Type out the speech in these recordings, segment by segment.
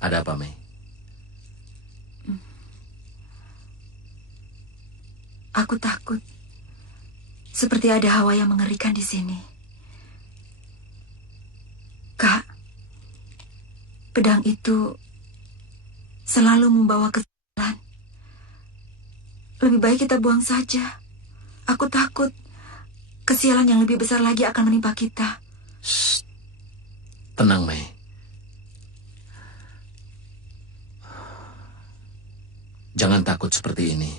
Ada apa, Mei? Aku takut. Seperti ada hawa yang mengerikan di sini. Kak, pedang itu selalu membawa kesialan. Lebih baik kita buang saja. Aku takut kesialan yang lebih besar lagi akan menimpa kita. Shh. Tenang, Mei. Jangan takut seperti ini.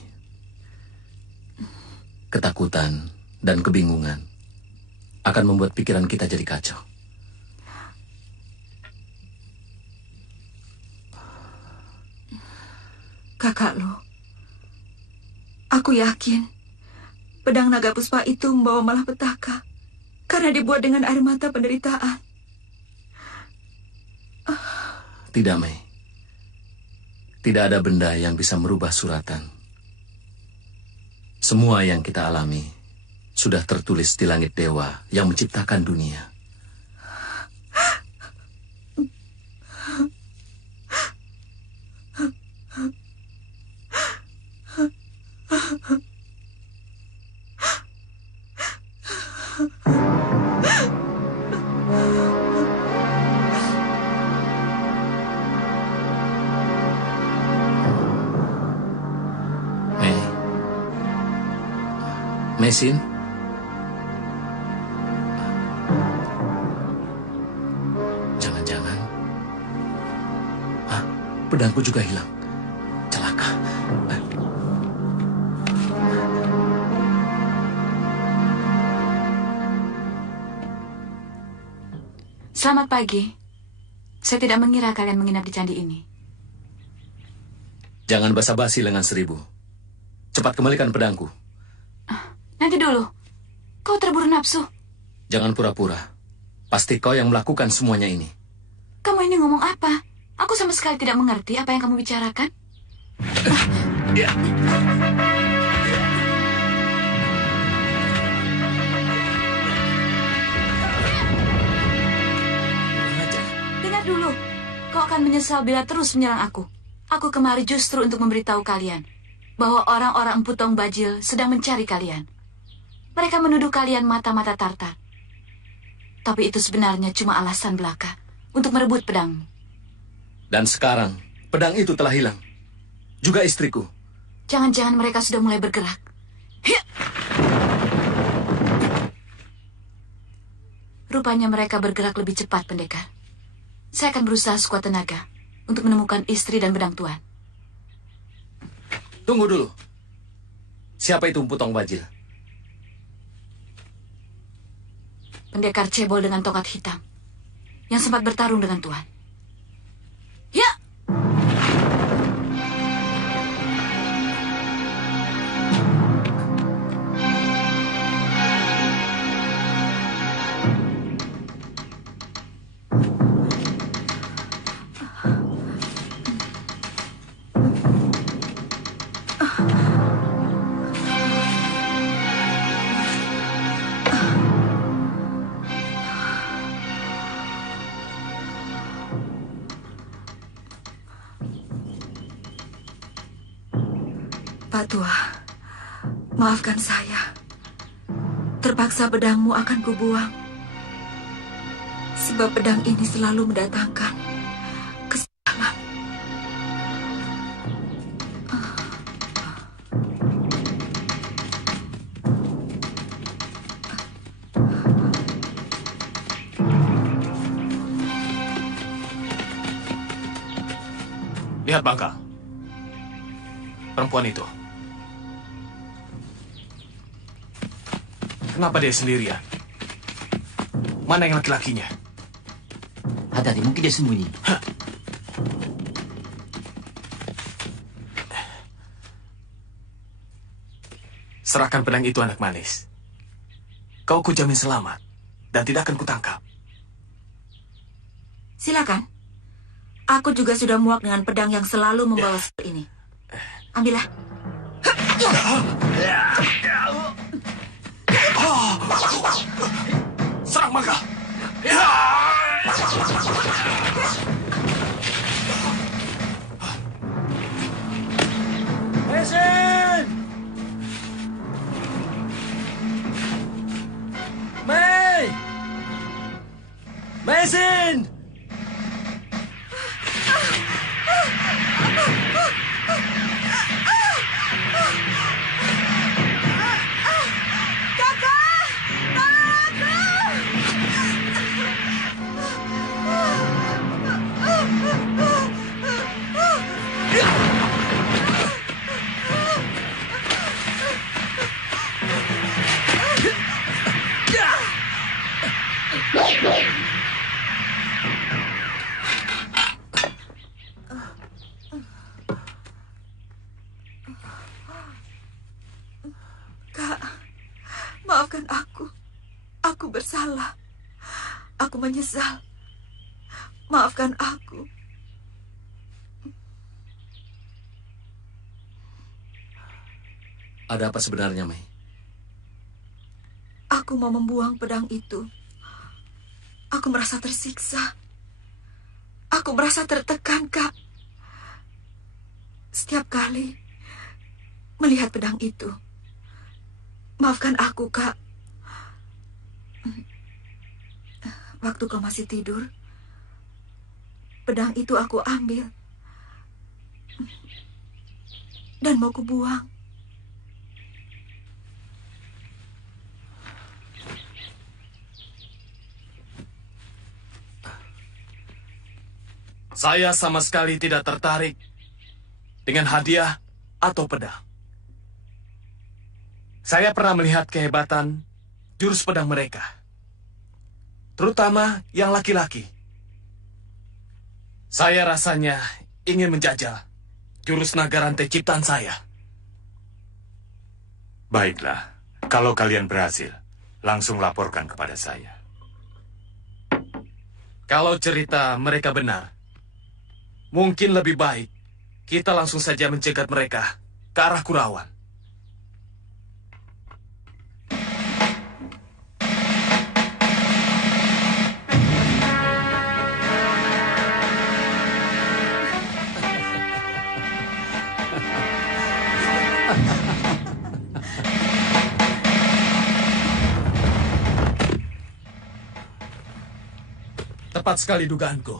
Ketakutan dan kebingungan akan membuat pikiran kita jadi kacau. Kakak lo, aku yakin pedang naga puspa itu membawa malapetaka karena dibuat dengan air mata penderitaan. Tidak, Mei. Tidak ada benda yang bisa merubah suratan. Semua yang kita alami sudah tertulis di langit dewa yang menciptakan dunia. Mesin? Jangan-jangan. Pedangku juga hilang. Celaka. Selamat pagi. Saya tidak mengira kalian menginap di candi ini. Jangan basa-basi lengan seribu. Cepat kembalikan pedangku. Nanti dulu. Kau terburu nafsu. Jangan pura-pura. Pasti kau yang melakukan semuanya ini. Kamu ini ngomong apa? Aku sama sekali tidak mengerti apa yang kamu bicarakan. Dengar dulu. Kau akan menyesal bila terus menyerang aku. Aku kemari justru untuk memberitahu kalian bahwa orang-orang Empu Tong Bajil sedang mencari kalian. Mereka menuduh kalian mata-mata Tartar. Tapi itu sebenarnya cuma alasan belaka untuk merebut pedangmu. Dan sekarang, pedang itu telah hilang. Juga istriku. Jangan-jangan mereka sudah mulai bergerak. Rupanya mereka bergerak lebih cepat, pendekar. Saya akan berusaha sekuat tenaga untuk menemukan istri dan pedang Tuan. Tunggu dulu. Siapa itu Empu Tong Bajil? Pendekar cebol dengan tongkat hitam. yang sempat bertarung dengan Tuan. Ya! Pak Tua, maafkan saya. Terpaksa pedangmu akan kubuang. Sebab pedang ini selalu mendatangkan kesialan. Lihat Bangka. Perempuan itu. Kenapa dia sendirian? Mana yang laki-lakinya? Hati-hati, mungkin dia sembunyi. Serahkan pedang itu, anak manis. Kau kujamin selamat dan tidak akan kutangkap. Silakan. Aku juga sudah muak dengan pedang yang selalu membawa seperti ini. Ambillah. Serang Bangka! Mesin! Mei! Mesin! Kak, maafkan aku. Aku bersalah. Aku menyesal. Maafkan aku. Ada apa sebenarnya, Mei? Aku mau membuang pedang itu. Aku merasa tersiksa. Aku merasa tertekan, Kak. Setiap kali melihat pedang itu. Maafkan aku, Kak. Waktu kau masih tidur, pedang itu aku ambil. Dan mau kubuang. Saya sama sekali tidak tertarik dengan hadiah atau pedang. Saya pernah melihat kehebatan jurus pedang mereka. Terutama yang laki-laki. Saya rasanya ingin menjajal jurus naga rantai ciptaan saya. Baiklah, kalau kalian berhasil, langsung laporkan kepada saya. Kalau cerita mereka benar, mungkin lebih baik kita langsung saja mencegat mereka ke arah Kurawan. Tepat sekali dugaanku.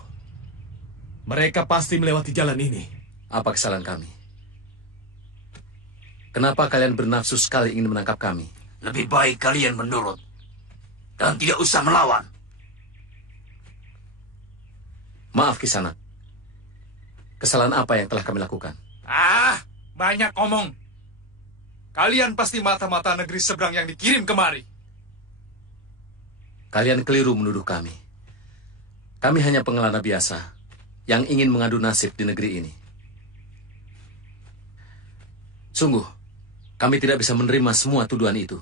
Mereka pasti melewati jalan ini. Apa kesalahan kami? Kenapa kalian bernafsu sekali ingin menangkap kami? Lebih baik kalian menurut dan tidak usah melawan. Maaf, Kisanak. Kesalahan apa yang telah kami lakukan? Banyak omong. Kalian pasti mata-mata negeri seberang yang dikirim kemari. Kalian keliru menuduh kami. Kami hanya pengelana biasa yang ingin mengadu nasib di negeri ini. Sungguh, kami tidak bisa menerima semua tuduhan itu.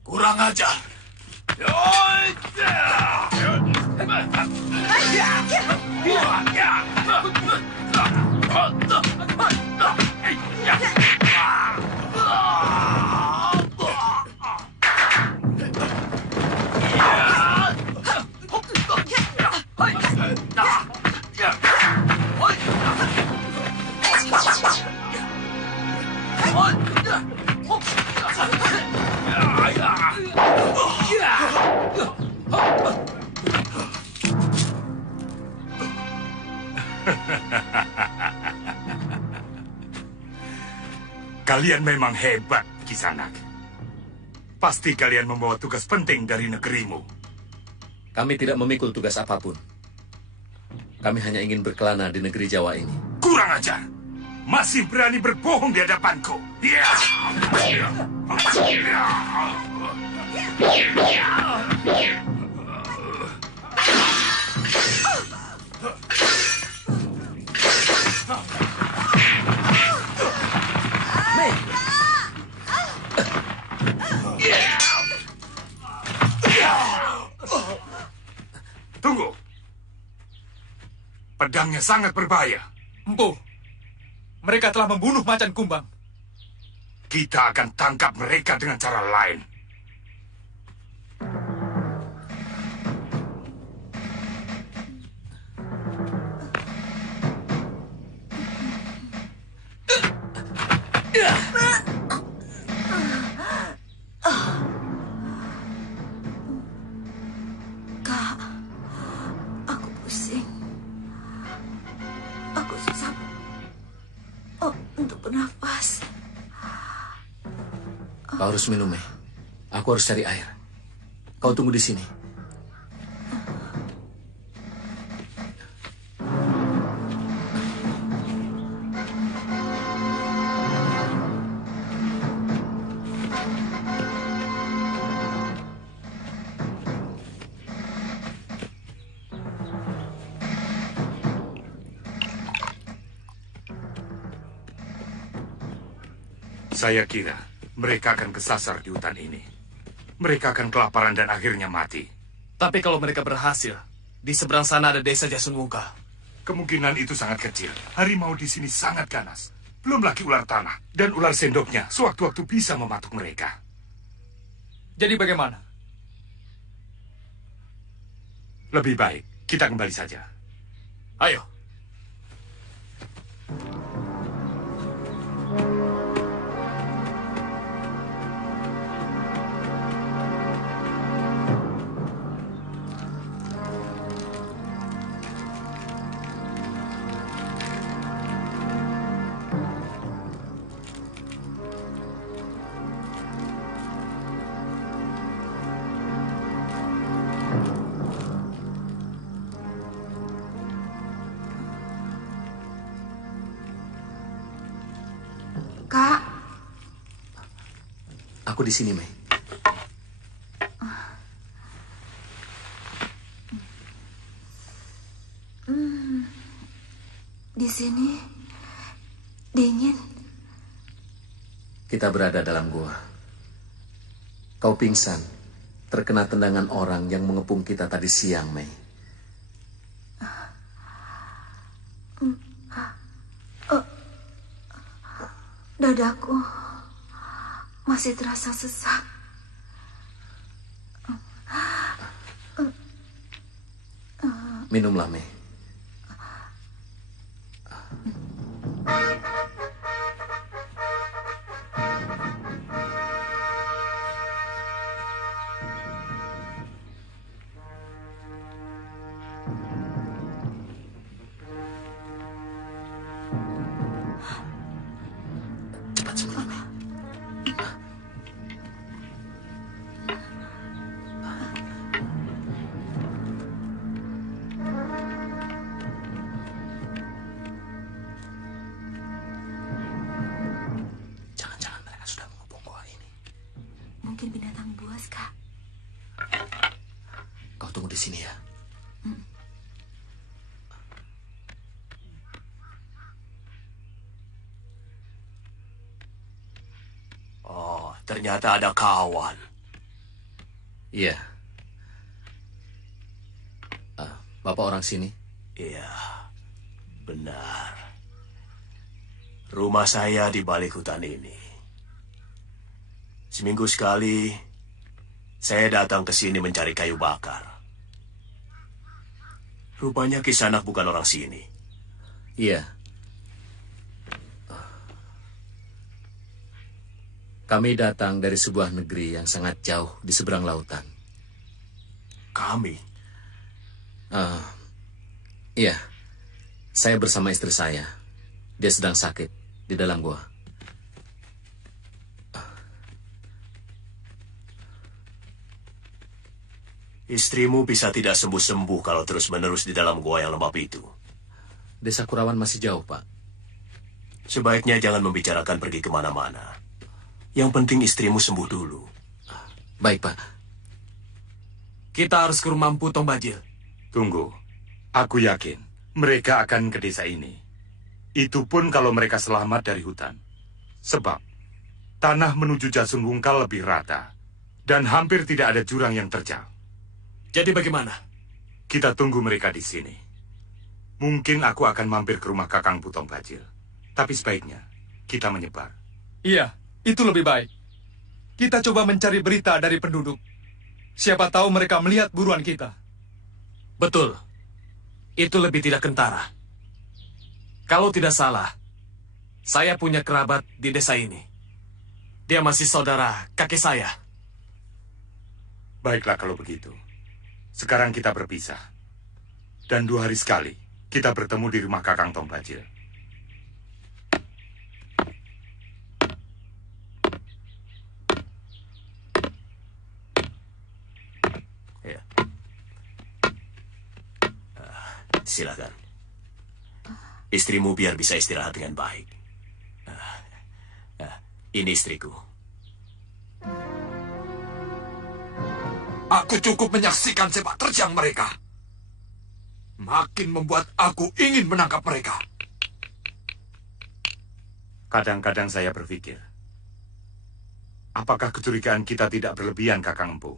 Kurang ajar. Kalian memang hebat, Kisanak. Pasti kalian membawa tugas penting dari negerimu. Kami tidak memikul tugas apapun. Kami hanya ingin berkelana di negeri Jawa ini. Kurang ajar. Masih berani berbohong di hadapanku. Ya. Tunggu. Pedangnya sangat berbahaya. Empu, mereka telah membunuh Macan Kumbang. Kita akan tangkap mereka dengan cara lain. Kak, aku pusing. Aku susah untuk bernafas. Kau harus minum, Mei. Aku harus cari air. Kau tunggu di sini. Saya kira mereka akan kesasar di hutan ini. Mereka akan kelaparan dan akhirnya mati. Tapi kalau mereka berhasil, di seberang sana ada desa Jasunmuka. Kemungkinan itu sangat kecil. Harimau di sini sangat ganas. Belum lagi ular tanah. Dan ular sendoknya sewaktu-waktu bisa mematuk mereka. Jadi bagaimana? Lebih baik kita kembali saja. Ayo. Kak, Aku di sini, Mei. di sini dingin. Kita berada dalam gua. Kau pingsan, terkena tendangan orang yang mengepung kita tadi siang, Mei. Dadaku masih terasa sesak. Minumlah, Mei. Cepat sembuh, Mei. Jangan-jangan mereka sudah mengepung gua ini. Mungkin binatang buas, Kak. Kau tunggu di sini ya. ternyata ada kawan. Iya. Bapak orang sini? Iya, benar. Rumah saya di balik hutan ini. Seminggu sekali, saya datang ke sini mencari kayu bakar. Rupanya Kisanak bukan orang sini. Iya. Kami datang dari sebuah negeri yang sangat jauh di seberang lautan. Kami? Iya. Saya bersama istri saya. Dia sedang sakit di dalam gua. Istrimu bisa tidak sembuh-sembuh kalau terus-menerus di dalam gua yang lembab itu. Desa Kurawan masih jauh, Pak. Sebaiknya jangan membicarakan pergi kemana-mana. Yang penting istrimu sembuh dulu. Baik, Pak. Kita harus ke rumah Empu Tong Bajil. Tunggu. Aku yakin mereka akan ke desa ini. Itu pun kalau mereka selamat dari hutan. Sebab tanah menuju Jasun Wungkal lebih rata. Dan hampir tidak ada jurang yang terjal. Jadi bagaimana? Kita tunggu mereka di sini. Mungkin aku akan mampir ke rumah Kakang Putong Bajil. Tapi sebaiknya kita menyebar. Iya, itu lebih baik. Kita coba mencari berita dari penduduk. Siapa tahu mereka melihat buruan kita. Betul. Itu lebih tidak kentara. Kalau tidak salah, saya punya kerabat di desa ini. Dia masih saudara kakek saya. Baiklah kalau begitu. Sekarang kita berpisah. Dan 2 hari sekali kita bertemu di rumah Kakang Tong Bajil. Ya. Silakan. Istrimu biar bisa istirahat dengan baik. Ini istriku. Aku cukup menyaksikan sepak terjang mereka. Makin membuat aku ingin menangkap mereka. Kadang-kadang saya berpikir, apakah kecurigaan kita tidak berlebihan, Kakang Empu?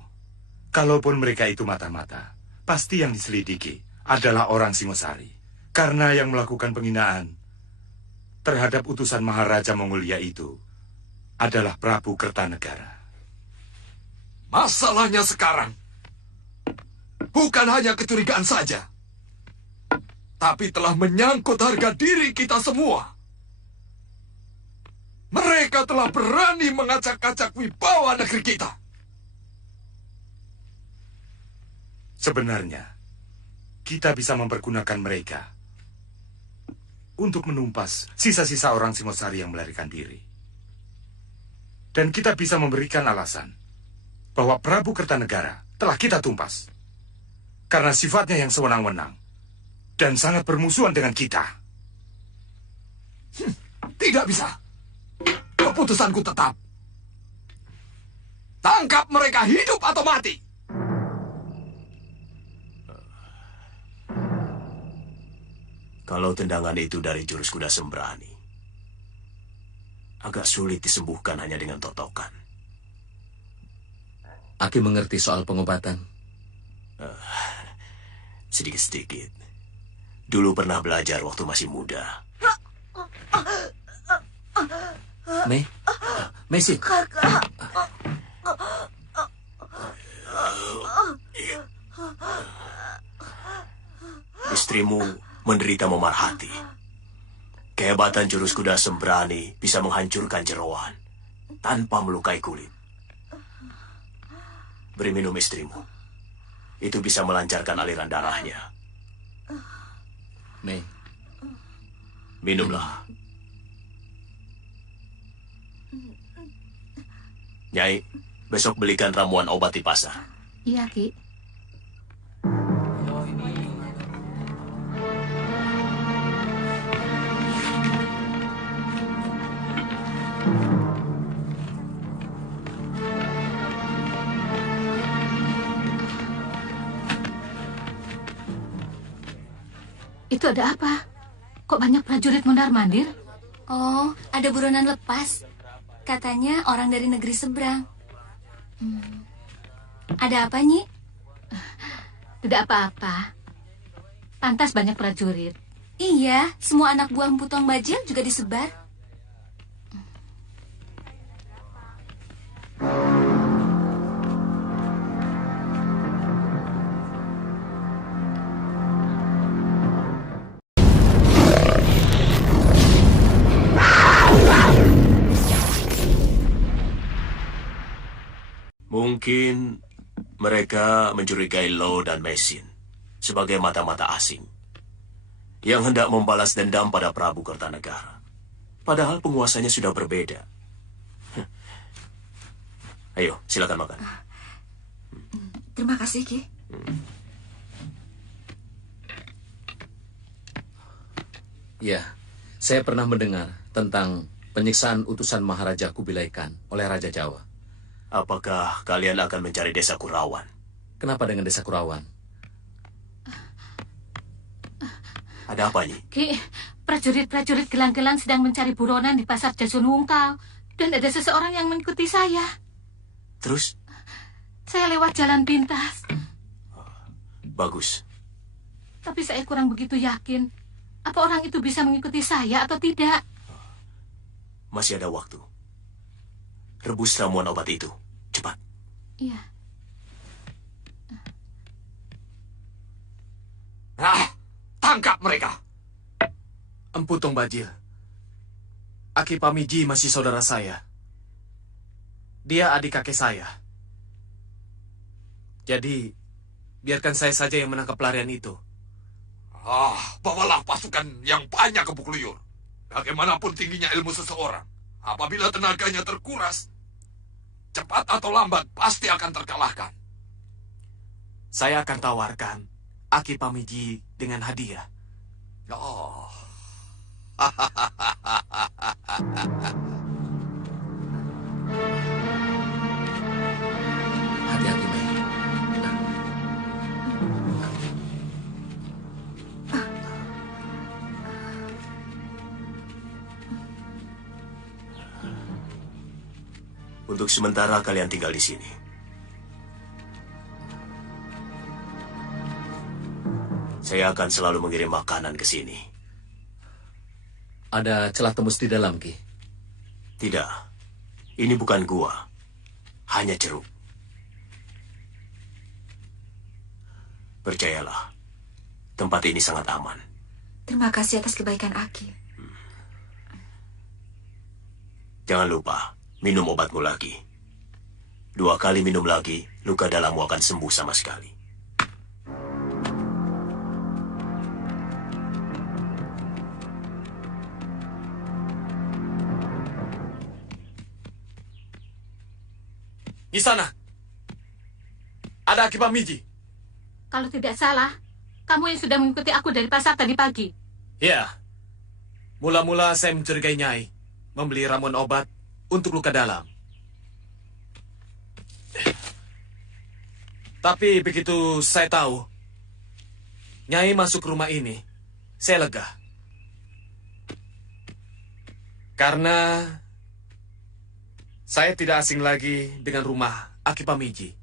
Kalaupun mereka itu mata-mata, pasti yang diselidiki adalah orang Singosari. Karena yang melakukan penghinaan terhadap utusan Maharaja Mongolia itu adalah Prabu Kertanegara. Masalahnya sekarang, bukan hanya kecurigaan saja, tapi telah menyangkut harga diri kita semua. Mereka telah berani mengacak-acak wibawa negeri kita. Sebenarnya, kita bisa mempergunakan mereka untuk menumpas sisa-sisa orang Singosari yang melarikan diri. Dan kita bisa memberikan alasan bahwa Prabu Kertanegara telah kita tumpas karena sifatnya yang sewenang-wenang dan sangat bermusuhan dengan kita. Tidak bisa. Keputusanku tetap. Tangkap mereka hidup atau mati. Kalau tendangan itu dari jurus kuda sembrani, agak sulit disembuhkan hanya dengan totokan. Aki mengerti soal pengobatan. Sedikit-sedikit. Dulu pernah belajar waktu masih muda. Messi. Istrimu menderita memar hati. Kehebatan jurus kuda sembrani bisa menghancurkan jeroan tanpa melukai kulit. Beri minum istrimu. Itu bisa melancarkan aliran darahnya. Mei. Minumlah. Nyai, besok belikan ramuan obat di pasar. Iya, Ki. Itu ada apa? Kok banyak prajurit mondar-mandir? Oh, ada buronan lepas. Katanya orang dari negeri seberang. Ada apa, Nyi? Tidak apa-apa. Pantas banyak prajurit. Iya, semua anak buah Empu Tong Bajil juga disebar. Mungkin mereka mencurigai Lo dan Mesin sebagai mata-mata asing yang hendak membalas dendam pada Prabu Kertanegara. Padahal penguasanya sudah berbeda. Ayo, silakan makan. Terima kasih, Ki. Ya, saya pernah mendengar tentang penyiksaan utusan Maharaja Kubilai Khan oleh Raja Jawa. Apakah kalian akan mencari desa Kurawan? Kenapa dengan desa Kurawan? Ada apa, Nyi? Ki, prajurit-prajurit gelang-gelang sedang mencari buronan di pasar Jasunungkal. Dan ada seseorang yang mengikuti saya. Terus? Saya lewat jalan pintas. Bagus. Tapi saya kurang begitu yakin. Apa orang itu bisa mengikuti saya atau tidak? Masih ada waktu. Rebus ramuan obat itu. Cepat. Iya. Tangkap mereka. Empu Tong Bajil. Aki Pamiji masih saudara saya. Dia adik kakek saya. Jadi, biarkan saya saja yang menangkap pelarian itu. Bawalah pasukan yang banyak ke Bukluyur. Bagaimanapun tingginya ilmu seseorang, apabila tenaganya terkuras, cepat atau lambat pasti akan terkalahkan. Saya akan tawarkan Aki Pamiji dengan hadiah. Oh. Hati-hati, Mei. Untuk sementara kalian tinggal di sini. Saya akan selalu mengirim makanan ke sini. Ada celah tembus di dalam, Ki? Tidak. Ini bukan gua. Hanya ceruk. Percayalah. Tempat ini sangat aman. Terima kasih atas kebaikan Aki. Jangan lupa, minum obatmu lagi. 2 kali minum lagi, luka dalammu akan sembuh sama sekali. Di sana. Ada Aki Pamiji. Kalau tidak salah, kamu yang sudah mengikuti aku dari pasar tadi pagi. Ya. Mula-mula saya mencurigai Nyai membeli ramuan obat untuk luka dalam. Tapi begitu saya tahu Nyai masuk ke rumah ini, saya lega. Karena saya tidak asing lagi dengan rumah Aki Pamiji.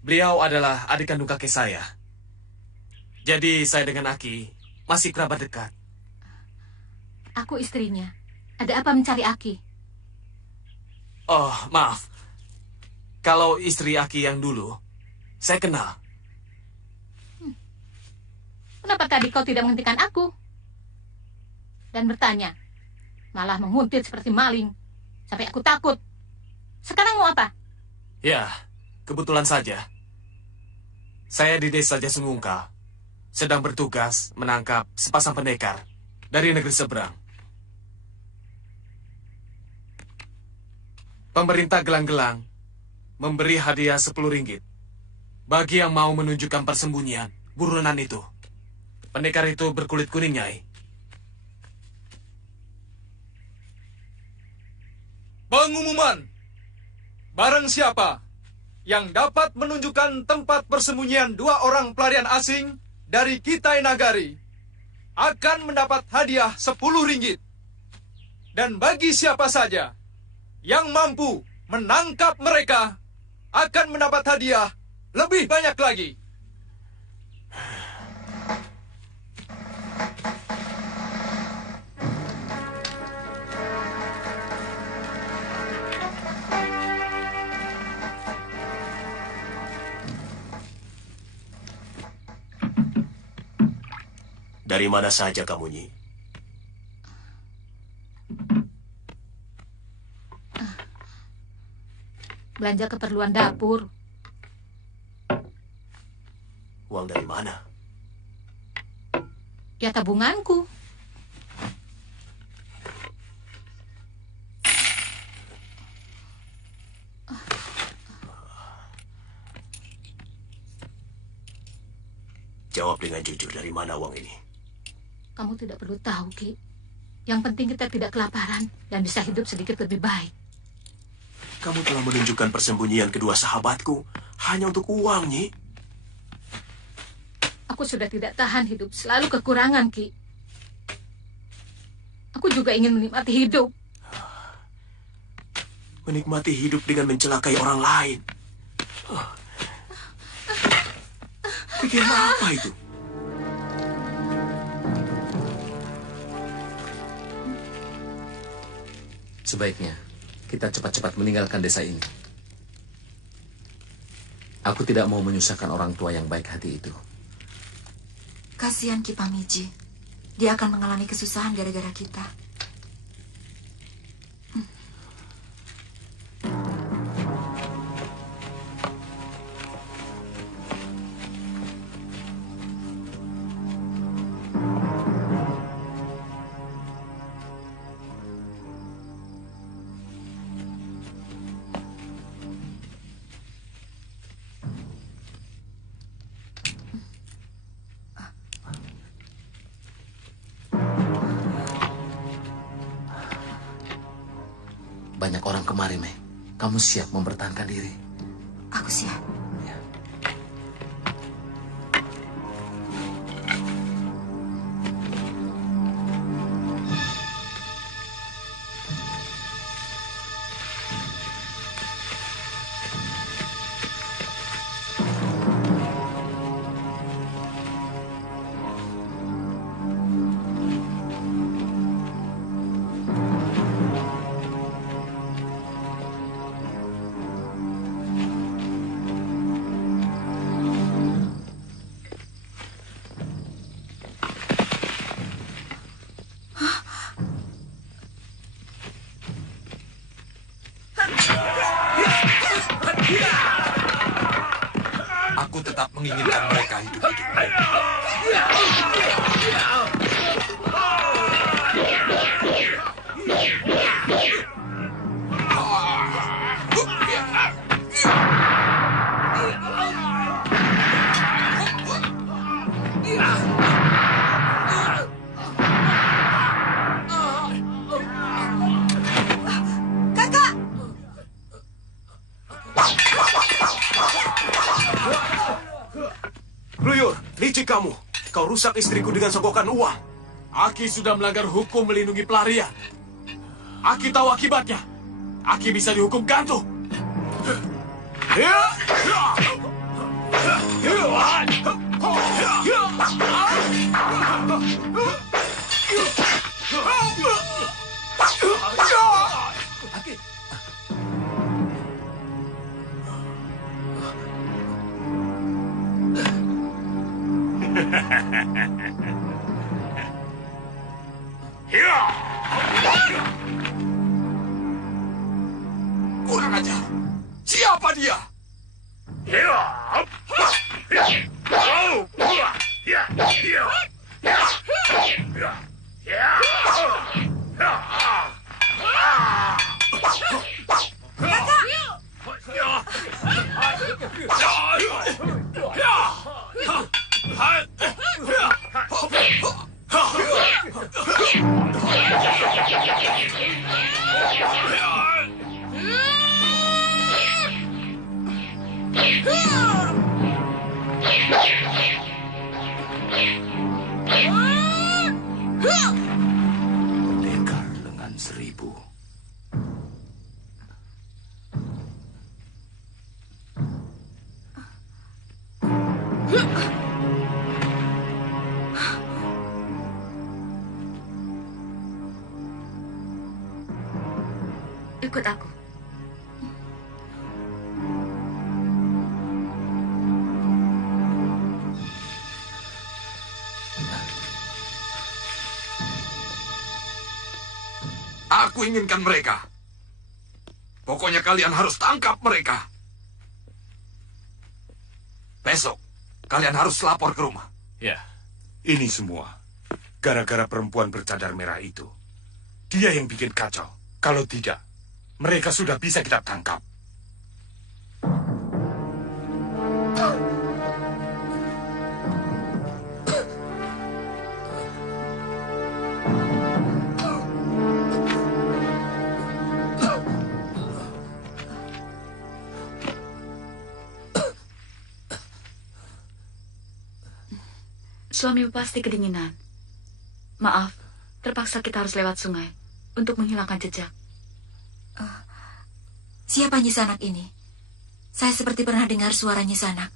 Beliau adalah adik kandung kakek saya. Jadi saya dengan Aki masih kerabat dekat. Aku istrinya. Ada apa mencari Aki? Oh, maaf. Kalau istri Aki yang dulu, saya kenal. Kenapa tadi kau tidak menghentikan aku? Dan bertanya. Malah menguntit seperti maling. Sampai aku takut. Sekarang mau apa? Ya, kebetulan saja. Saya di desa Jasunungkal sedang bertugas menangkap sepasang pendekar dari negeri seberang. Pemerintah Gelang-Gelang memberi hadiah 10 ringgit bagi yang mau menunjukkan persembunyian buronan itu. Pendekar itu berkulit kuning, Nyai. Pengumuman. Barang siapa yang dapat menunjukkan tempat persembunyian 2 orang pelarian asing dari Kitai Nagari akan mendapat hadiah 10 ringgit. Dan bagi siapa saja yang mampu menangkap mereka akan mendapat hadiah lebih banyak lagi. Dari mana saja kamu, Nyi? Belanja keperluan dapur. Uang dari mana? Ya tabunganku. Jawab dengan jujur, dari mana uang ini? Kamu tidak perlu tahu, Ki. Yang penting kita tidak kelaparan dan bisa hidup sedikit lebih baik. Kamu telah menunjukkan persembunyian kedua sahabatku hanya untuk uang, Nyi. Aku sudah tidak tahan hidup selalu kekurangan, Ki. Aku juga ingin menikmati hidup. Menikmati hidup dengan mencelakai orang lain. Pikiran apa itu? Sebaiknya kita cepat-cepat meninggalkan desa ini. Aku tidak mau menyusahkan orang tua yang baik hati itu. Kasihan Ki Pamiji. Dia akan mengalami kesusahan gara-gara kita. Banyak orang kemari, Mei. Kamu siap mempertahankan diri? Aku siap. Aku tetap menginginkan mereka hidup-hidup. Luyur, licik kamu. Kau rusak istriku dengan sogokan uang. Aki sudah melanggar hukum melindungi pelarian. Aki tahu akibatnya. Aki bisa dihukum gantung. Kurang ajar. Siapa dia? Pendekar lengan 1000. Ikut aku. Aku inginkan mereka. Pokoknya kalian harus tangkap mereka. Besok, kalian harus lapor ke rumah. Ya. Ini semua gara-gara perempuan bercadar merah itu. Dia yang bikin kacau. Kalau tidak, mereka sudah bisa kita tangkap. Suamimu pasti kedinginan. Maaf, terpaksa kita harus lewat sungai untuk menghilangkan jejak. Siapa Nyisanak ini? Saya seperti pernah dengar suara Nyisanak.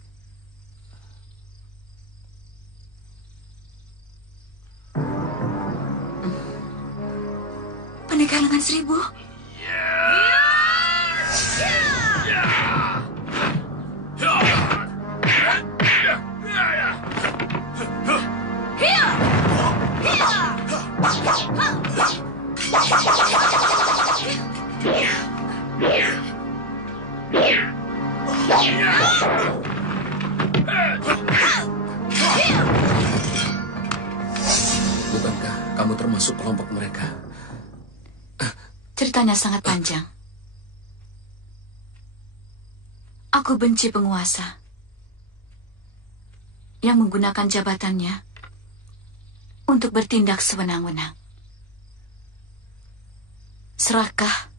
Pendekar lengan seribu. Bukankah kamu termasuk kelompok mereka? Ceritanya sangat panjang. Aku benci penguasa yang menggunakan jabatannya untuk bertindak sewenang-wenang. Serakah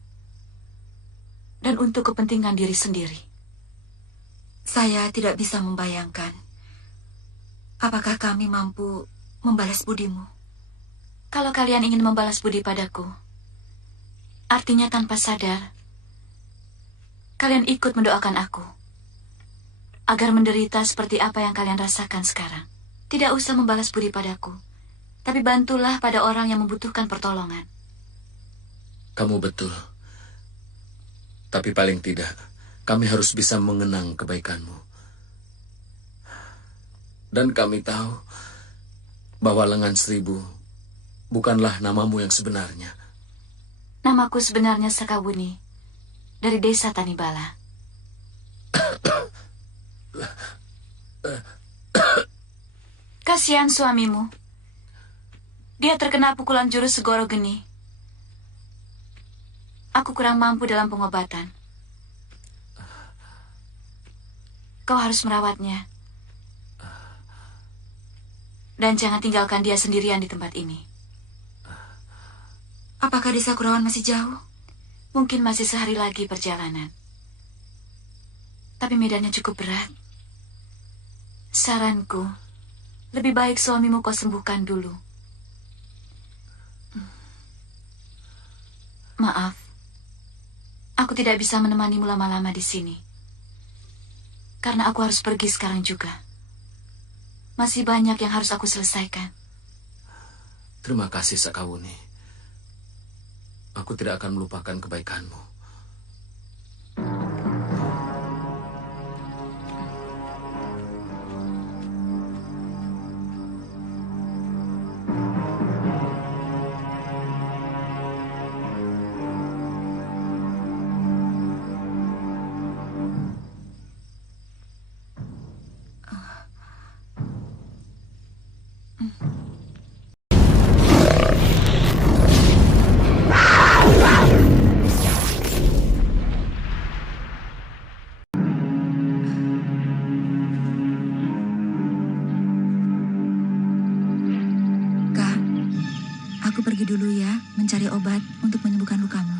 dan untuk kepentingan diri sendiri. Saya tidak bisa membayangkan apakah kami mampu membalas budimu. Kalau kalian ingin membalas budi padaku, artinya tanpa sadar, kalian ikut mendoakan aku agar menderita seperti apa yang kalian rasakan sekarang. Tidak usah membalas budi padaku, tapi bantulah pada orang yang membutuhkan pertolongan. Kamu betul. Tapi paling tidak, kami harus bisa mengenang kebaikanmu. Dan kami tahu bahwa Lengan Seribu bukanlah namamu yang sebenarnya. Namaku sebenarnya Sakawuni, dari desa Tanibala. Kasihan suamimu. Dia terkena pukulan jurus Segoro Geni. Aku kurang mampu dalam pengobatan. Kau harus merawatnya. Dan jangan tinggalkan dia sendirian di tempat ini. Apakah desa Kurawan masih jauh? Mungkin masih sehari lagi perjalanan. Tapi medannya cukup berat. Saranku, lebih baik suamimu kau sembuhkan dulu. Maaf, aku tidak bisa menemanimu lama-lama di sini. Karena aku harus pergi sekarang juga. Masih banyak yang harus aku selesaikan. Terima kasih, Sakawuni. Aku tidak akan melupakan kebaikanmu. Aku pergi dulu ya, mencari obat untuk menyembuhkan lukamu.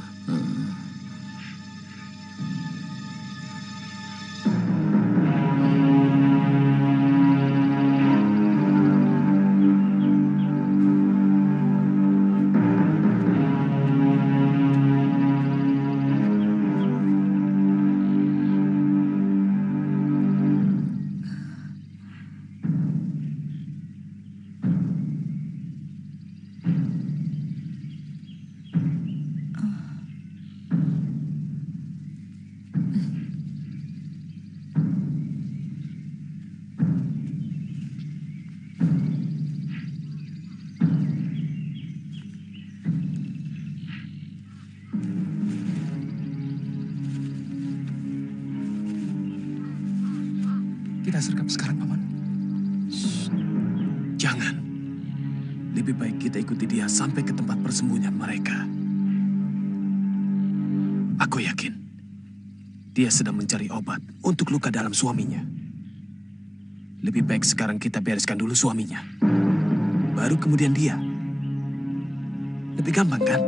kita sergap sekarang, Paman? Jangan. Lebih baik kita ikuti dia sampai ke tempat persembunyian mereka. Aku yakin dia sedang mencari obat untuk luka dalam suaminya. Lebih baik sekarang kita bereskan dulu suaminya. Baru kemudian dia. Lebih gampang, kan?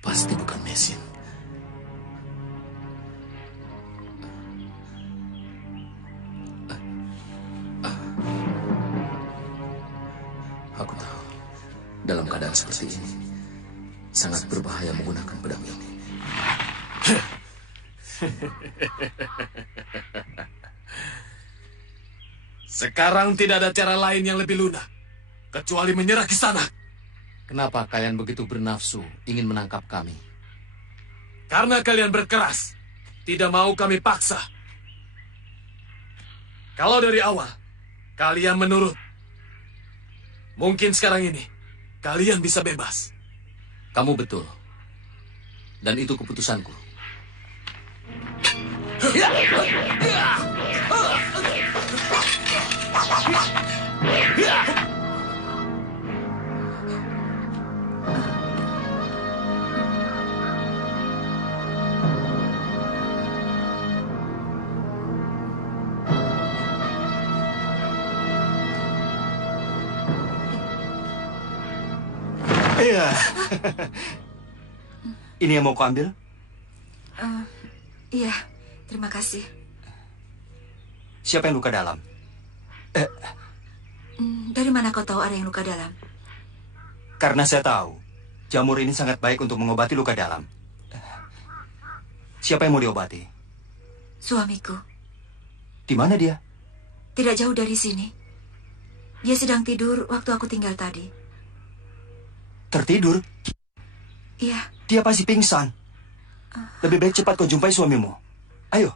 Pasti bukan mesin. Aku tahu, dalam keadaan seperti ini, sangat berbahaya menggunakan pedang ini. Sekarang tidak ada cara lain yang lebih lunak, kecuali menyerah ke sana. Kenapa kalian begitu bernafsu ingin menangkap kami? Karena kalian berkeras, tidak mau kami paksa. Kalau dari awal, kalian menurut, mungkin sekarang ini, kalian bisa bebas. Kamu betul. Dan itu keputusanku. Iya. Ini yang mau ku ambil? Iya, terima kasih. Siapa yang luka dalam? Dari mana kau tahu ada yang luka dalam? Karena saya tahu, jamur ini sangat baik untuk mengobati luka dalam. Siapa yang mau diobati? Suamiku. Di mana dia? Tidak jauh dari sini. Dia sedang tidur waktu aku tinggal tadi. Tertidur? Iya. Dia pasti pingsan. Lebih baik cepat kau jumpai suamimu. Ayo.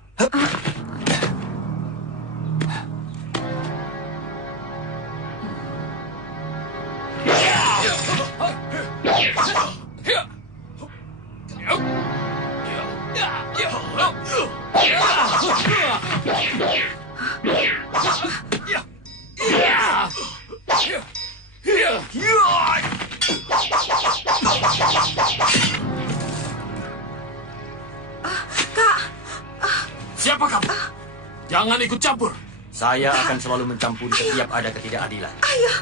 Siapa kamu? Jangan ikut campur. Saya akan selalu mencampuri setiap ada ketidakadilan. Ayah.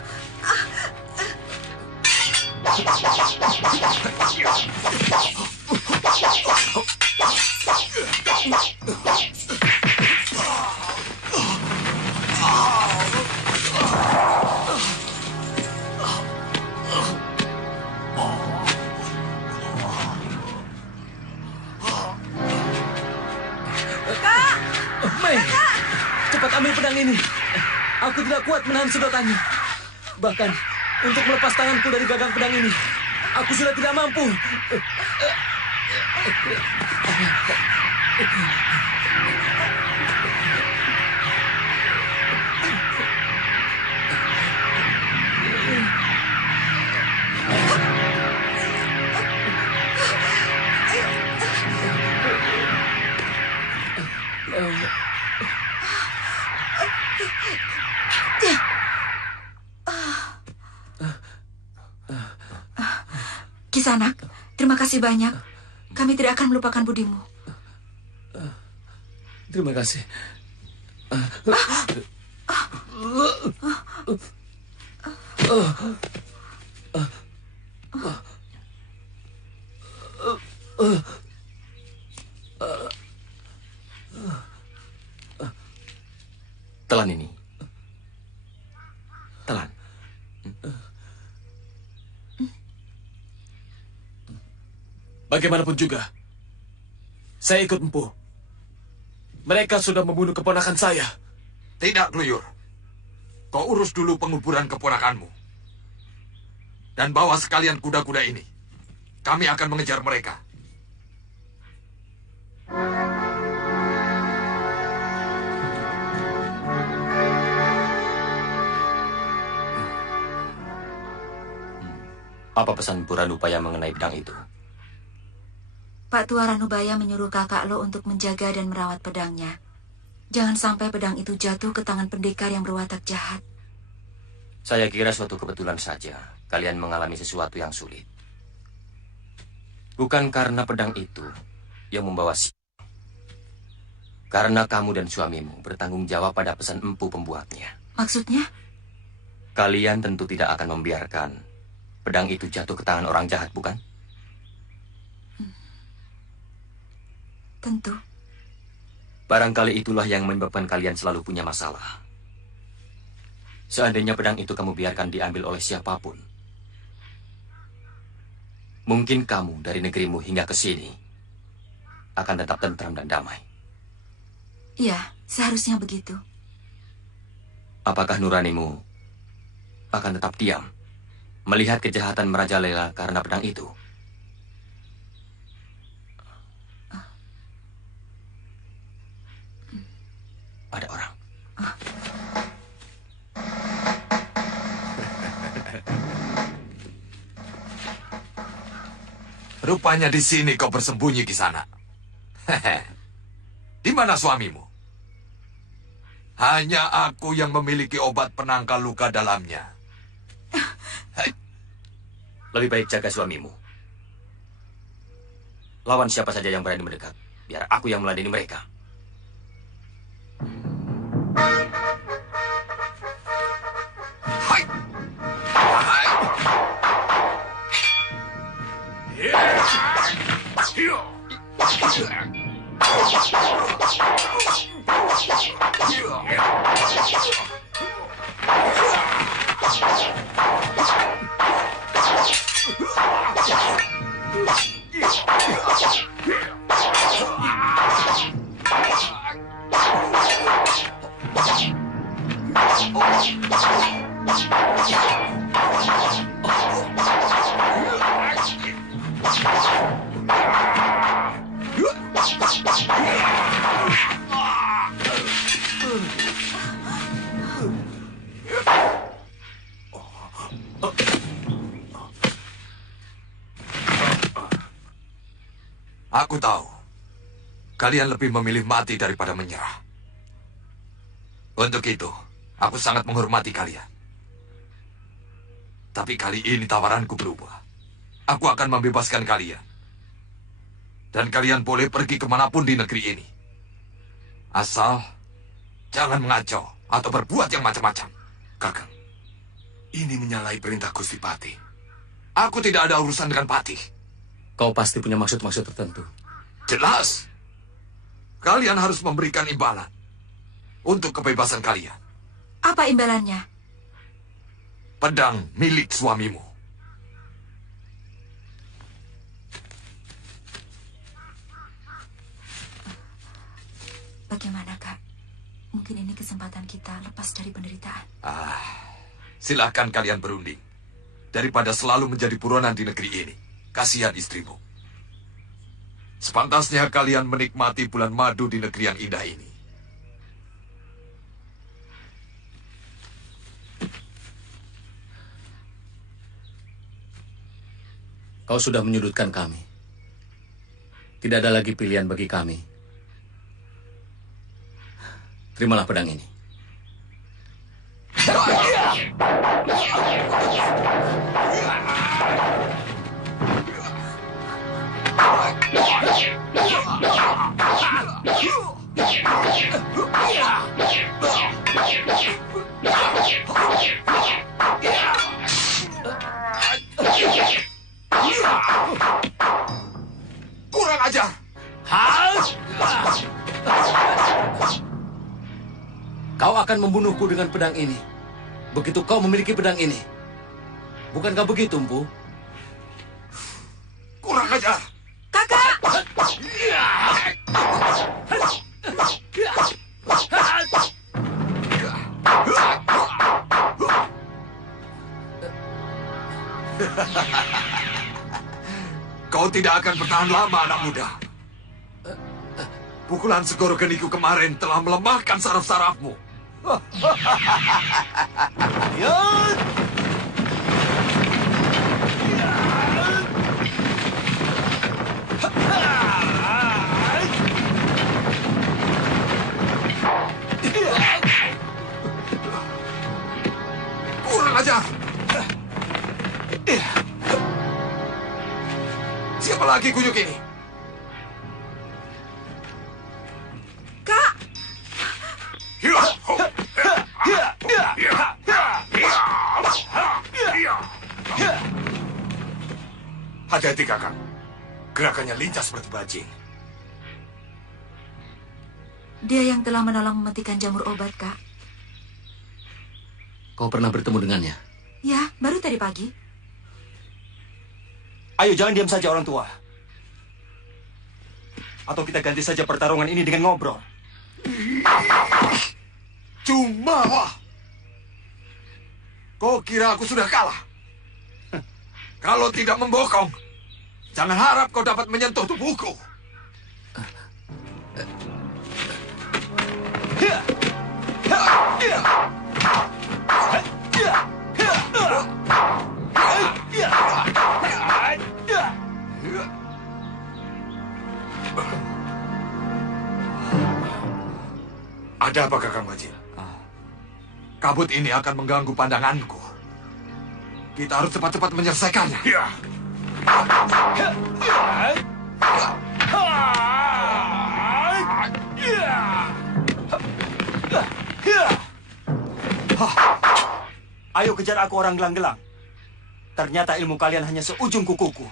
Mei, cepat ambil pedang ini. Aku tidak kuat menahan sedotannya. Bahkan untuk melepas tanganku dari gagang pedang ini, aku sudah tidak mampu. Kisanak, terima kasih banyak. Kami tidak akan melupakan budimu. Terima kasih. Telan ini. Telan. Bagaimanapun juga, saya ikut Empu. Mereka sudah membunuh keponakan saya. Tidak, Kluyur. Kau urus dulu penguburan keponakanmu. Dan bawa sekalian kuda-kuda ini. Kami akan mengejar mereka. Apa pesan Puranubaya mengenai pedang itu? Pak Tua Ranubaya menyuruh kakak lo untuk menjaga dan merawat pedangnya. Jangan sampai pedang itu jatuh ke tangan pendekar yang berwatak jahat. Saya kira suatu kebetulan saja kalian mengalami sesuatu yang sulit. Bukan karena pedang itu yang membawa sial. Karena kamu dan suamimu bertanggung jawab pada pesan Empu pembuatnya. Maksudnya? Kalian tentu tidak akan membiarkan pedang itu jatuh ke tangan orang jahat, bukan? Tentu. Barangkali itulah yang menyebabkan kalian selalu punya masalah. Seandainya pedang itu kamu biarkan diambil oleh siapapun, mungkin kamu dari negerimu hingga ke sini akan tetap tentram dan damai. Iya, seharusnya begitu. Apakah nuranimu akan tetap diam melihat kejahatan merajalela karena pedang itu? Ada orang. Rupanya di sini kau bersembunyi, Kisanak. Di mana suamimu? Hanya aku yang memiliki obat penangkal luka dalamnya. Lebih baik jaga suamimu. Lawan siapa saja yang berani mendekat. Biar aku yang meladeni mereka. Aku tahu, kalian lebih memilih mati daripada menyerah. Untuk itu, aku sangat menghormati kalian. Tapi kali ini tawaranku berubah. Aku akan membebaskan kalian. Dan kalian boleh pergi kemanapun di negeri ini. Asal, jangan mengacau atau berbuat yang macam-macam. Kakang, ini menyalahi perintah Gusti Patih. Aku tidak ada urusan dengan Patih. Kau pasti punya maksud-maksud tertentu. Jelas. Kalian harus memberikan imbalan untuk kebebasan kalian. Apa imbalannya? Pedang milik suamimu. Bagaimana, Kak? Mungkin ini kesempatan kita lepas dari penderitaan. Silakan kalian berunding. Daripada selalu menjadi buronan di negeri ini. Kasihan istrimu. Sepantasnya kalian menikmati bulan madu di negeri yang indah ini. Kau sudah menyudutkan kami. Tidak ada lagi pilihan bagi kami. Terimalah pedang ini. akan membunuhku dengan pedang ini. Begitu kau memiliki pedang ini. Bukankah begitu, Empu? Kurang ajar. Kakak! Kau tidak akan bertahan lama, anak muda. Pukulan segoro geniku kemarin telah melemahkan saraf-sarafmu. Kurang ajar. Siapa lagi kunyuk ini? Kak! Hati-hati, Kakak. Gerakannya lincah seperti bajing. Dia yang telah menolong mematikan jamur obat, Kak. Kau pernah bertemu dengannya? Ya, baru tadi pagi. Ayo, jangan diam saja orang tua. Atau kita ganti saja pertarungan ini dengan ngobrol. Cuma, kau kira aku sudah kalah? Kalau tidak membokong, jangan harap kau dapat menyentuh tubuhku. Ada apa, Kakang Bajil? Kabut ini akan mengganggu pandanganku. Kita harus cepat-cepat menyelesaikannya. Ayo kejar aku orang gelang-gelang. Ternyata ilmu kalian hanya seujung kukuku.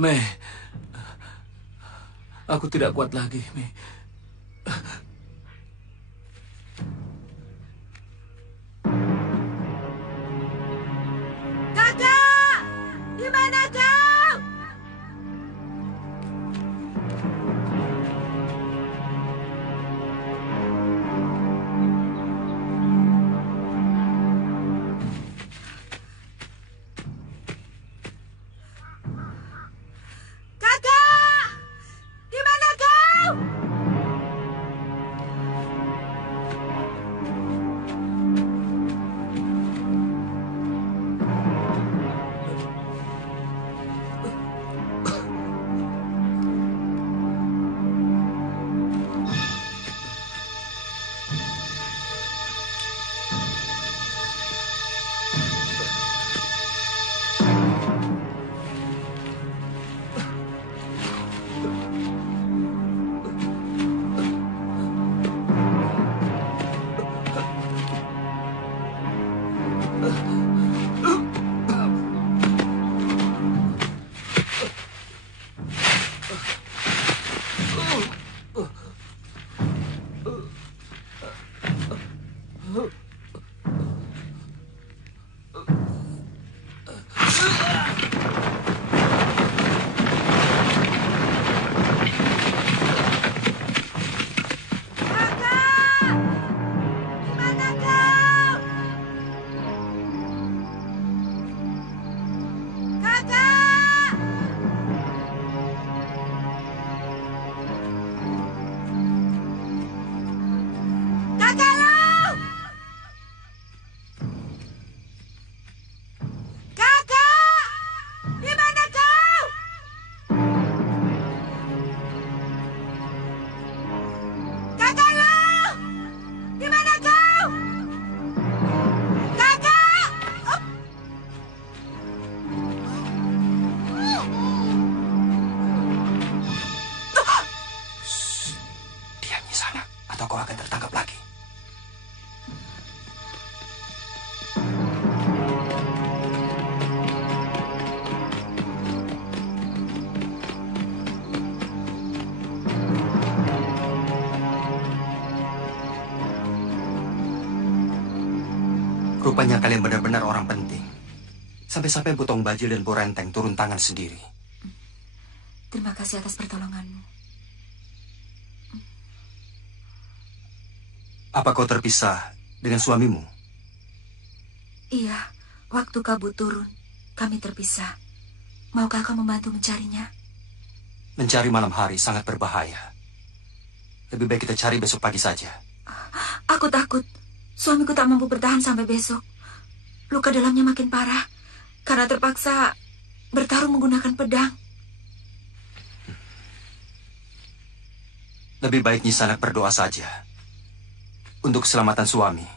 Mei, aku tidak kuat lagi, Mei. Kakak! Di mana kau? Kakak! Di mana kau? Rupanya kalian benar-benar orang penting. Sampai-sampai Putong Bajil dan Porenteng turun tangan sendiri. Terima kasih atas pertolonganmu. Apa kau terpisah dengan suamimu? Iya, waktu kabut turun, kami terpisah. Maukah kau membantu mencarinya? Mencari malam hari sangat berbahaya. Lebih baik kita cari besok pagi saja. Aku takut. Suamiku tak mampu bertahan sampai besok. Luka dalamnya makin parah karena terpaksa bertarung menggunakan pedang. Lebih baik Nyisanak berdoa saja untuk keselamatan suami.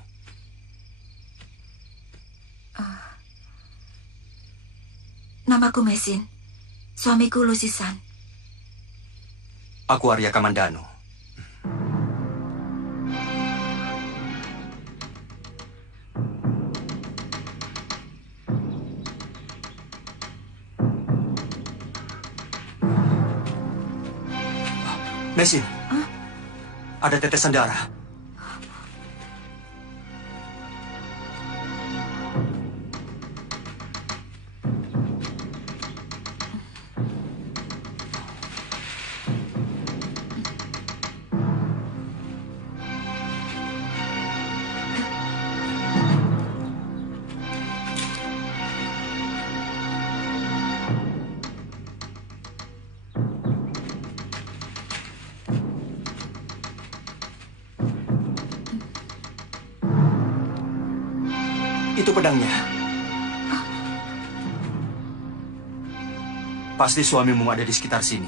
Namaku Mesin. Suamiku Lusisan. Aku Arya Kamandano. Mesin, ada tetesan darah. Itu pedangnya. Pasti suamimu ada di sekitar sini.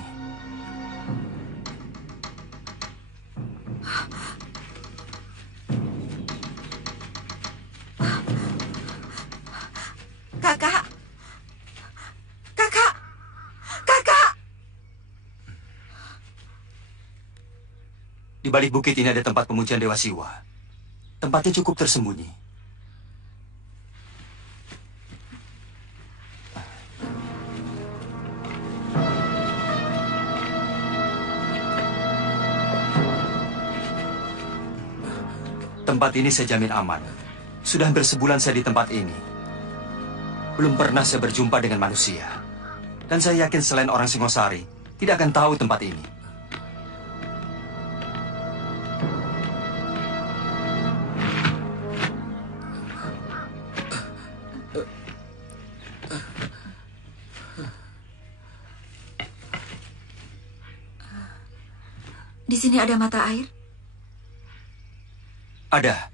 Kakak! Kakak! Kakak! Di balik bukit ini ada tempat pemujian Dewa Siwa. Tempatnya cukup tersembunyi. Tempat ini saya jamin aman. Sudah hampir sebulan saya di tempat ini. Belum pernah saya berjumpa dengan manusia. Dan saya yakin selain orang Singosari, tidak akan tahu tempat ini. Di sini ada mata air? Ada.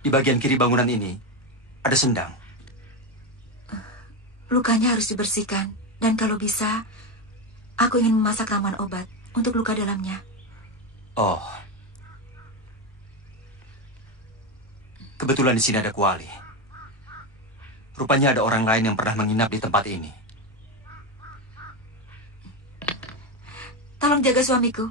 Di bagian kiri bangunan ini, ada sendang. Lukanya harus dibersihkan. Dan kalau bisa, aku ingin memasak ramuan obat untuk luka dalamnya. Oh. Kebetulan di sini ada kuali. Rupanya ada orang lain yang pernah menginap di tempat ini. Tolong jaga suamiku.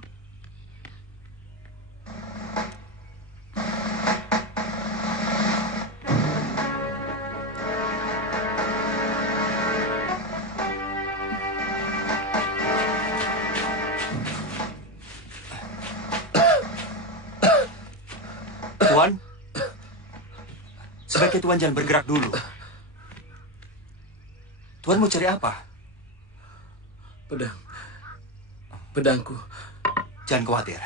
Tuan, sebaiknya Tuan jangan bergerak dulu. Tuan mau cari apa? Pedangku. Jangan khawatir.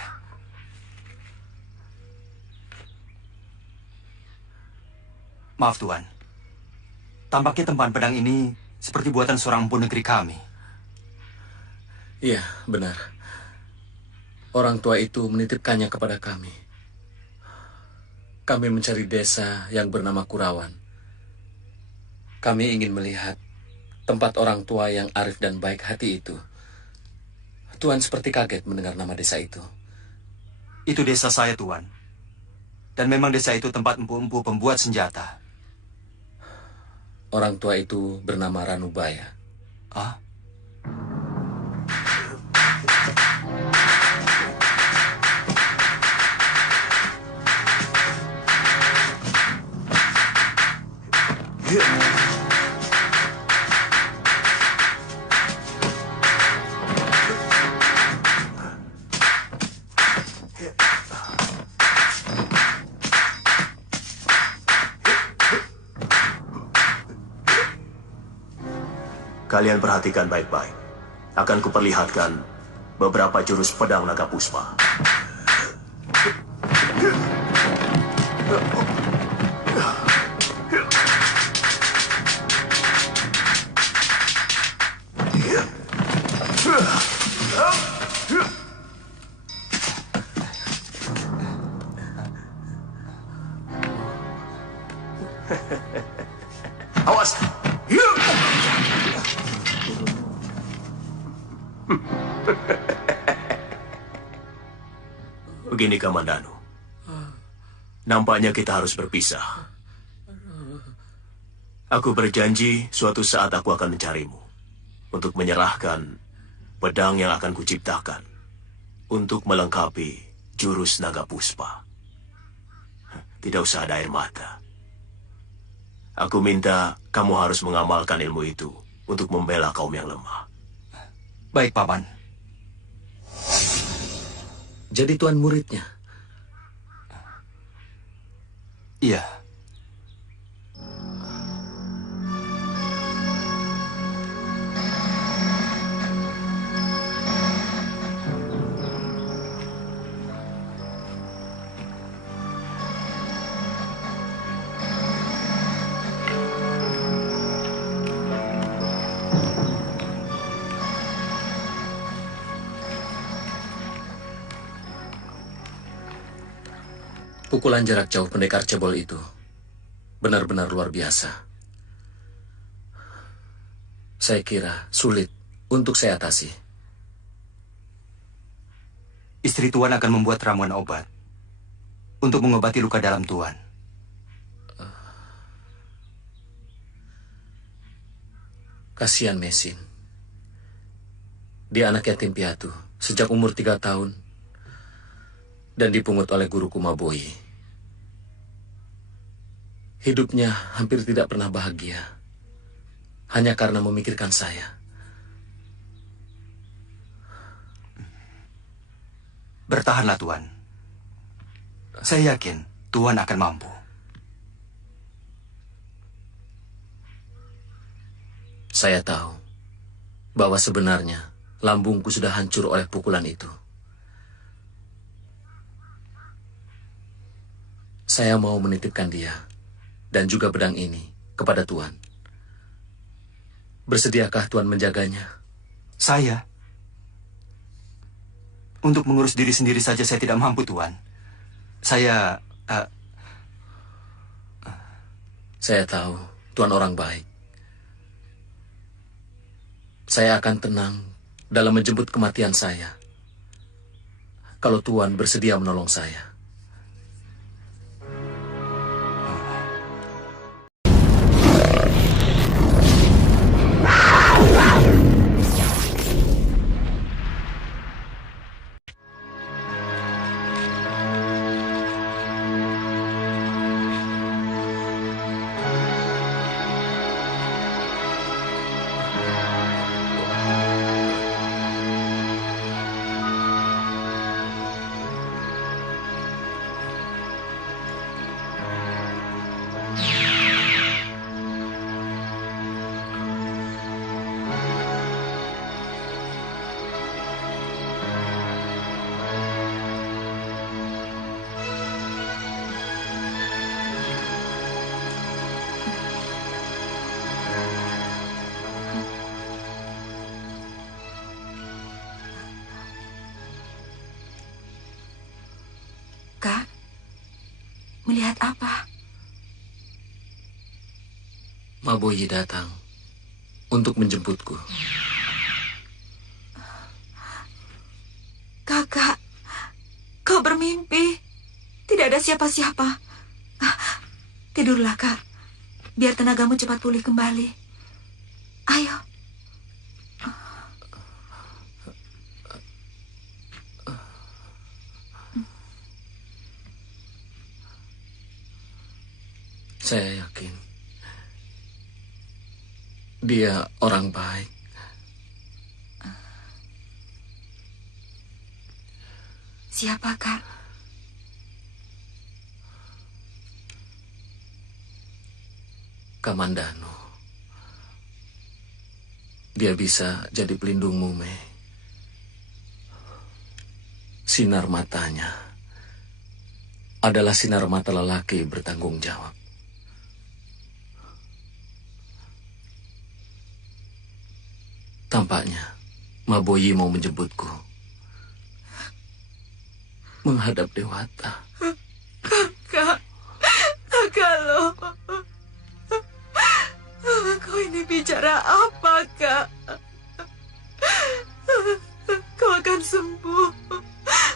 Maaf, Tuan. Tampaknya tempahan pedang ini seperti buatan seorang empu negeri kami. Iya, benar. Orang tua itu menitipkannya kepada kami. Kami mencari desa yang bernama Kurawan. Kami ingin melihat tempat orang tua yang arif dan baik hati itu. Tuan seperti kaget mendengar nama desa itu. Itu desa saya, Tuan. Dan memang desa itu tempat empu-empu pembuat senjata. Orang tua itu bernama Ranubaya. Ah? Kalian perhatikan baik-baik. Akan kuperlihatkan beberapa jurus pedang naga puspa. Awas! Begini, Kamandanu. Nampaknya kita harus berpisah. Aku berjanji suatu saat aku akan mencarimu untuk menyerahkan pedang yang akan kuciptakan untuk melengkapi jurus naga puspa. Tidak usah ada air mata. Aku minta kamu harus mengamalkan ilmu itu untuk membela kaum yang lemah. Baik, Paman. Jadi tuan muridnya? Iya. Pukulan jarak jauh pendekar cebol itu benar-benar luar biasa. Saya kira sulit untuk saya atasi. Istri Tuan akan membuat ramuan obat untuk mengobati luka dalam Tuan. Kasihan Mesin. Dia anak yatim piatu sejak umur 3 tahun dan dipungut oleh guru Kumaboyi. Hidupnya hampir tidak pernah bahagia, hanya karena memikirkan saya. Bertahanlah, Tuan. Saya yakin Tuan akan mampu. Saya tahu bahwa sebenarnya lambungku sudah hancur oleh pukulan itu. Saya mau menitipkan dia dan juga pedang ini kepada Tuan. Bersediakah Tuan menjaganya? Saya? Untuk mengurus diri sendiri saja saya tidak mampu, Tuan. Saya tahu Tuan orang baik. Saya akan tenang dalam menjemput kematian saya kalau Tuan bersedia menolong saya. Kak, melihat apa? Maboyi datang untuk menjemputku. Kakak, kau bermimpi. Tidak ada siapa-siapa. Tidurlah, Kak. Biar tenagamu cepat pulih kembali. Ayo. Saya yakin dia orang baik. Siapa, Kak? Kamandanu. Dia bisa jadi pelindungmu, Mei. Sinar matanya adalah sinar mata lelaki bertanggung jawab. Tampaknya Maboyi mau menjemputku menghadap Dewata. Kakak lo. Kau ini bicara apa, Kak? Kau akan sembuh.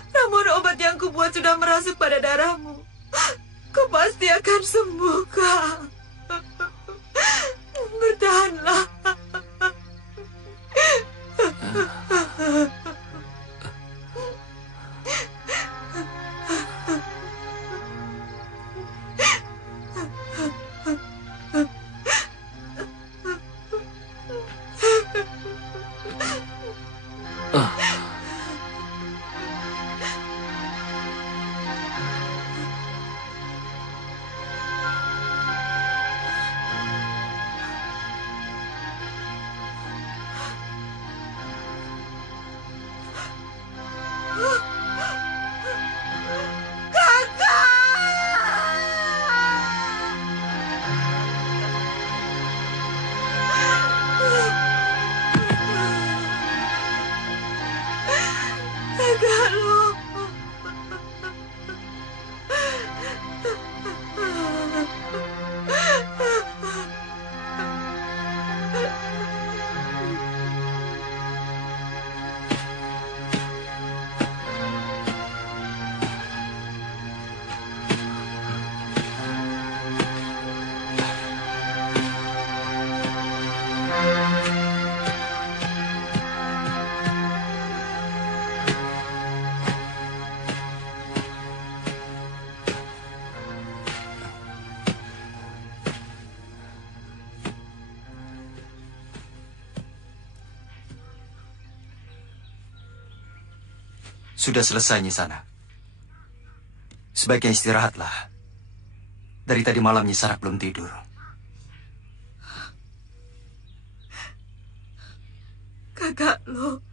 Namun obat yang kubuat sudah merasuk pada darahmu. Kau pasti akan sembuh, Kak. Bertahanlah. Sudah selesai, Nyisana. Sebaiknya istirahatlah. Dari tadi malam Nyisana belum tidur. Kakak lo,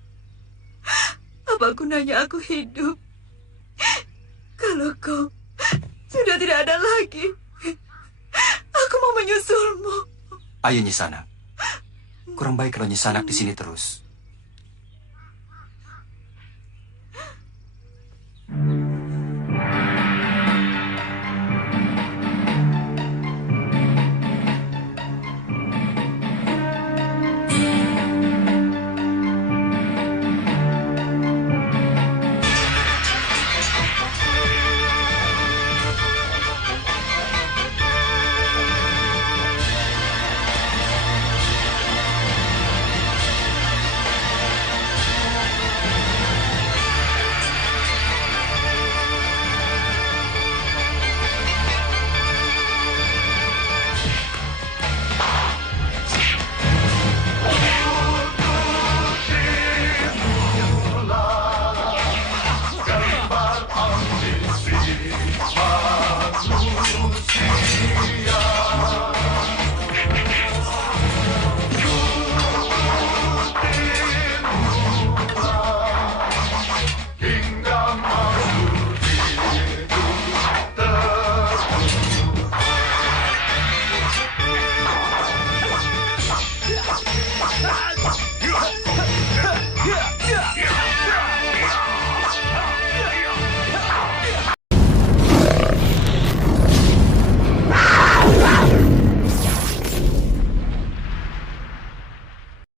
apa gunanya aku hidup kalau kau sudah tidak ada lagi? Aku mau menyusulmu. Ayo, Nyisana. Kurang baik kalau Nyisana di sini terus.